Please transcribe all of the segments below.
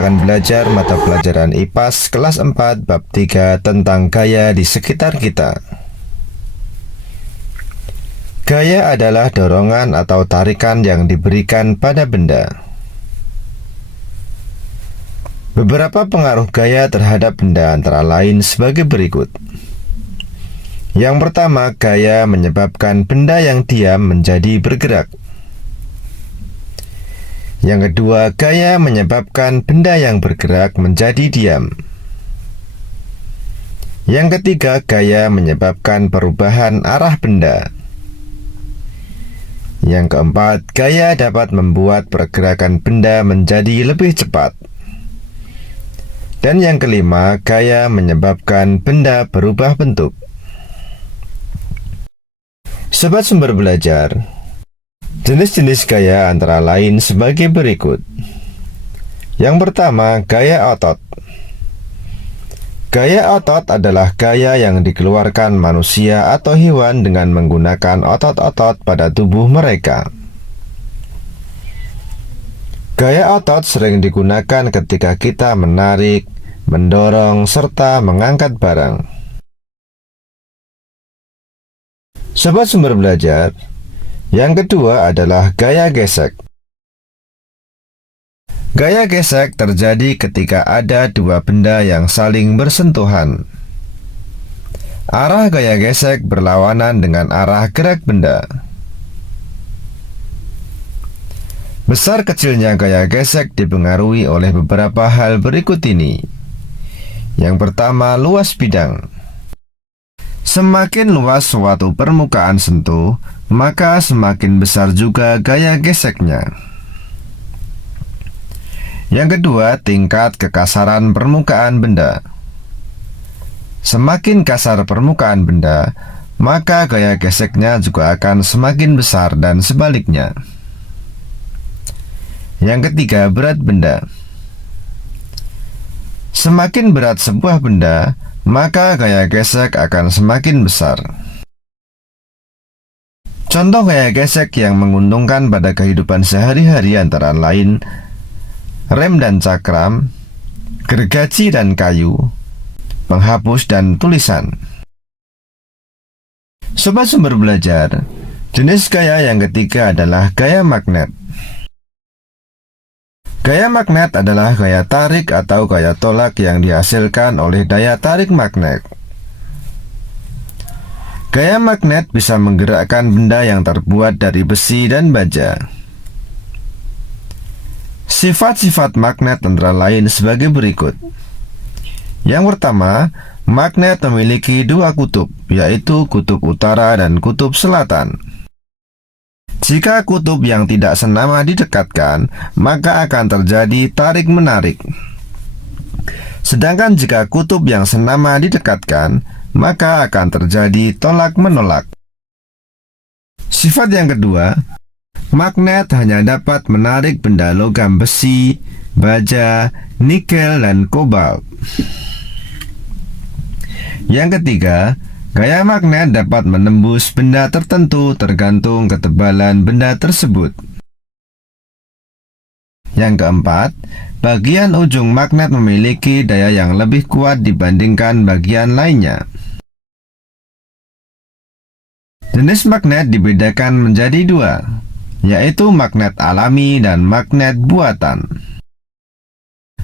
kita akan belajar mata pelajaran IPAS kelas 4 bab 3 tentang gaya di sekitar kita. Gaya adalah dorongan atau tarikan yang diberikan pada benda. Beberapa pengaruh gaya terhadap benda antara lain sebagai berikut. Yang pertama, gaya menyebabkan benda yang diam menjadi bergerak. Yang kedua, gaya menyebabkan benda yang bergerak menjadi diam. Yang ketiga, gaya menyebabkan perubahan arah benda. Yang keempat, gaya dapat membuat pergerakan benda menjadi lebih cepat. Dan yang kelima, gaya menyebabkan benda berubah bentuk. Sobat sumber belajar, jenis-jenis gaya antara lain sebagai berikut. Yang pertama, gaya otot. Gaya otot adalah gaya yang dikeluarkan manusia atau hewan dengan menggunakan otot-otot pada tubuh mereka. Gaya otot sering digunakan ketika kita menarik, mendorong, serta mengangkat barang. Sobat sumber belajar, yang kedua adalah gaya gesek. Gaya gesek terjadi ketika ada dua benda yang saling bersentuhan. Arah gaya gesek berlawanan dengan arah gerak benda. Besar kecilnya gaya gesek dipengaruhi oleh beberapa hal berikut ini. Yang pertama, luas bidang. Semakin luas suatu permukaan sentuh, maka semakin besar juga gaya geseknya. Yang kedua, tingkat kekasaran permukaan benda. Semakin kasar permukaan benda, maka gaya geseknya juga akan semakin besar dan sebaliknya. Yang ketiga, berat benda. Semakin berat sebuah benda, maka gaya gesek akan semakin besar. Contoh gaya gesek yang menguntungkan pada kehidupan sehari-hari antara lain rem dan cakram, gergaji dan kayu, penghapus dan tulisan. Sobat sumber belajar, jenis gaya yang ketiga adalah gaya magnet. Gaya magnet adalah gaya tarik atau gaya tolak yang dihasilkan oleh daya tarik magnet. Gaya magnet bisa menggerakkan benda yang terbuat dari besi dan baja. Sifat-sifat magnet antara lain sebagai berikut. Yang pertama, magnet memiliki dua kutub, yaitu kutub utara dan kutub selatan. Jika kutub yang tidak senama didekatkan, maka akan terjadi tarik-menarik. Sedangkan jika kutub yang senama didekatkan, maka akan terjadi tolak-menolak. Sifat yang kedua, magnet hanya dapat menarik benda logam besi, baja, nikel, dan kobalt. Yang ketiga, gaya magnet dapat menembus benda tertentu tergantung ketebalan benda tersebut. Yang keempat, bagian ujung magnet memiliki daya yang lebih kuat dibandingkan bagian lainnya. Jenis magnet dibedakan menjadi dua, yaitu magnet alami dan magnet buatan.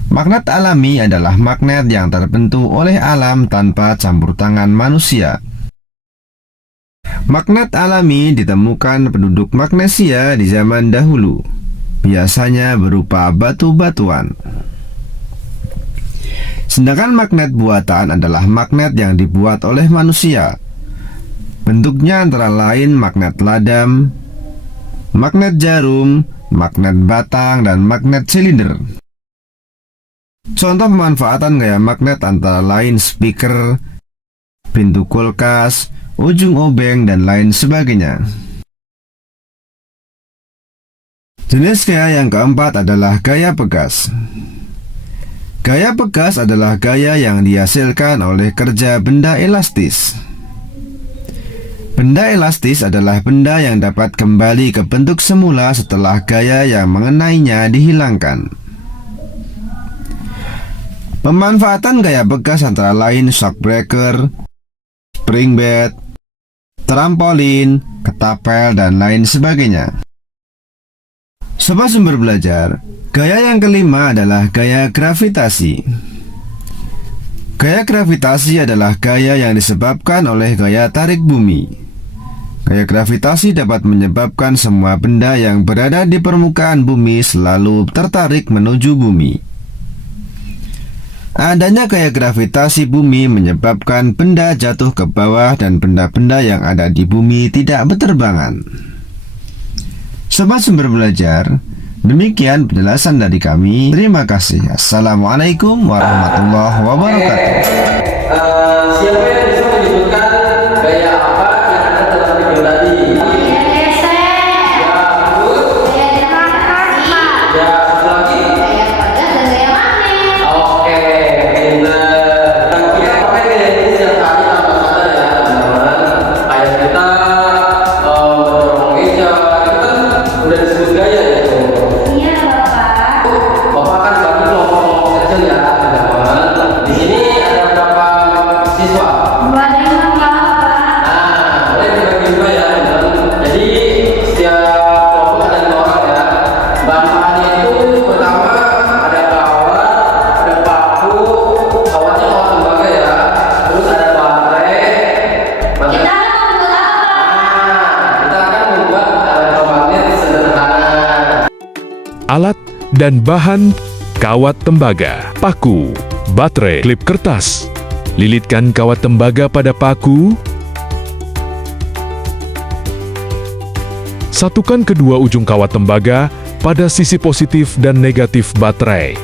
Magnet alami adalah magnet yang terbentuk oleh alam tanpa campur tangan manusia. Magnet alami ditemukan penduduk Magnesia di zaman dahulu, biasanya berupa batu-batuan. Sedangkan magnet buatan adalah magnet yang dibuat oleh manusia. Bentuknya antara lain magnet ladam, magnet jarum, magnet batang, dan magnet silinder. Contoh pemanfaatan gaya magnet antara lain speaker, pintu kulkas, ujung obeng, dan lain sebagainya. Jenis gaya yang keempat adalah gaya pegas. Gaya pegas adalah gaya yang dihasilkan oleh kerja benda elastis. Benda elastis adalah benda yang dapat kembali ke bentuk semula setelah gaya yang mengenainya dihilangkan. Pemanfaatan gaya bekas antara lain shockbreaker, spring bed, trampolin, ketapel, dan lain sebagainya. Sobat Sumber Belajar, gaya yang kelima adalah gaya gravitasi. Gaya gravitasi adalah gaya yang disebabkan oleh gaya tarik bumi. Gaya gravitasi dapat menyebabkan semua benda yang berada di permukaan bumi selalu tertarik menuju bumi. Adanya gaya gravitasi bumi menyebabkan benda jatuh ke bawah dan benda-benda yang ada di bumi tidak berterbangan. Sobat Sumber Belajar, demikian penjelasan dari kami. Terima kasih. Assalamualaikum warahmatullahi wabarakatuh. Siapa yang bisa menyebutkan gaya apa yang ada dalam video tadi? Alat dan bahan: kawat tembaga, paku, baterai, klip kertas. Lilitkan kawat tembaga pada paku. Satukan kedua ujung kawat tembaga pada sisi positif dan negatif baterai.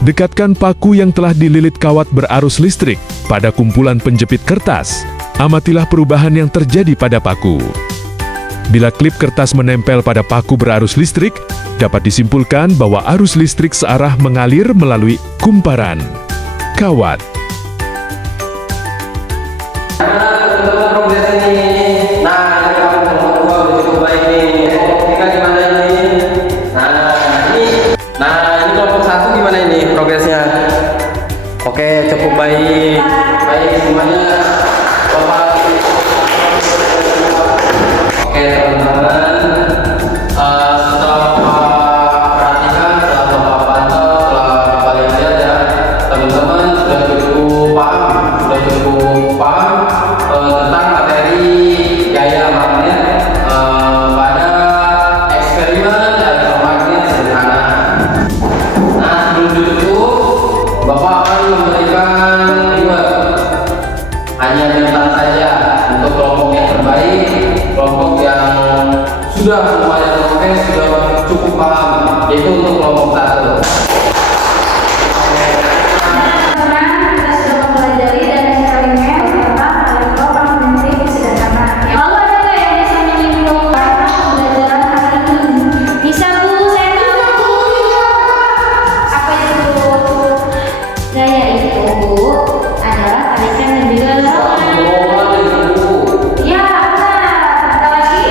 Dekatkan paku yang telah dililit kawat berarus listrik pada kumpulan penjepit kertas. Amatilah perubahan yang terjadi pada paku. Bila klip kertas menempel pada paku berarus listrik, dapat disimpulkan bahwa arus listrik searah mengalir melalui kumparan kawat. Ini kelompok 1 gimana ini progresnya? Oke, cukup baik. Baik semuanya. Oke teman-teman, setelah Bapak perhatikan, setelah Bapak pantau, setelah Bapak lihat ya, teman-teman sudah cukup paham tentang materi gaya magnet pada eksperimen elektromagnet sederhana. Nah, sebelum ditutup, Bapak akan memberikan reward. Hanya bintang saja untuk kelompok yang terbaik, kelompok yang sudah lumayan oke, sudah cukup paham, yaitu untuk kelompok 1. Kita sudah mempelajari dan eksperimen tentang elektromagnetik sederhana. Lalu ada nggak yang bisa menyimpulkan pembelajaran hari ini? Bisa Bu, saya tahu. Apa itu? Gaya itu adalah tarikan dan juga lawan. Ya, benar. Kata lagi,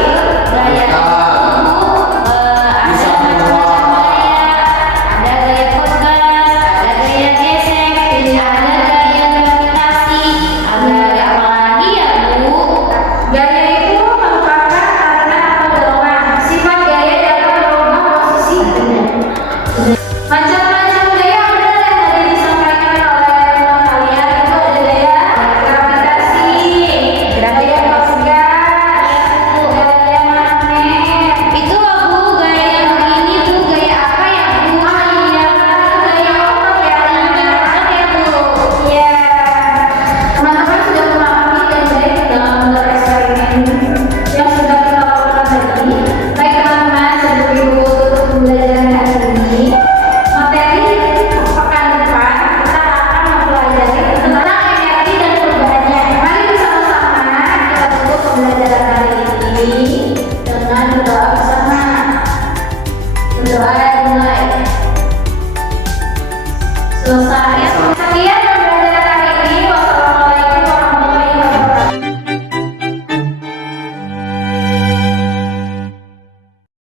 gaya itu ada macam-macam gaya. Ada gaya pegas, ada gaya gesek, ada gaya gravitasi, ada gaya apa lagi ya Bu? Gaya itu merupakan tarikan atau dorongan. Sifat gaya dapat merubah posisi benda. Macam-macam gaya benar yang tadi disampaikan oleh teman kalian. Itu ada gaya gravitasi, gaya pegas, gaya magnet. Itu loh Bu, gaya yang begini Bu, gaya apa ya Bu? Iya, gaya otot ya, otot ya Bu. Iya. Teman-teman sudah memahami dan baik dalam bentuk eksperimen yang sudah kita lakukan tadi. Baik teman-teman, sebelum Ibu tutup pembelajaran hari ini, materi pekan depan kita akan mempelajari tentang energi dan perubahannya. Mari bersama-sama kita tutup pembelajaran hari ini dengan berdoa bersama. Berdoa dimulai. Selesai.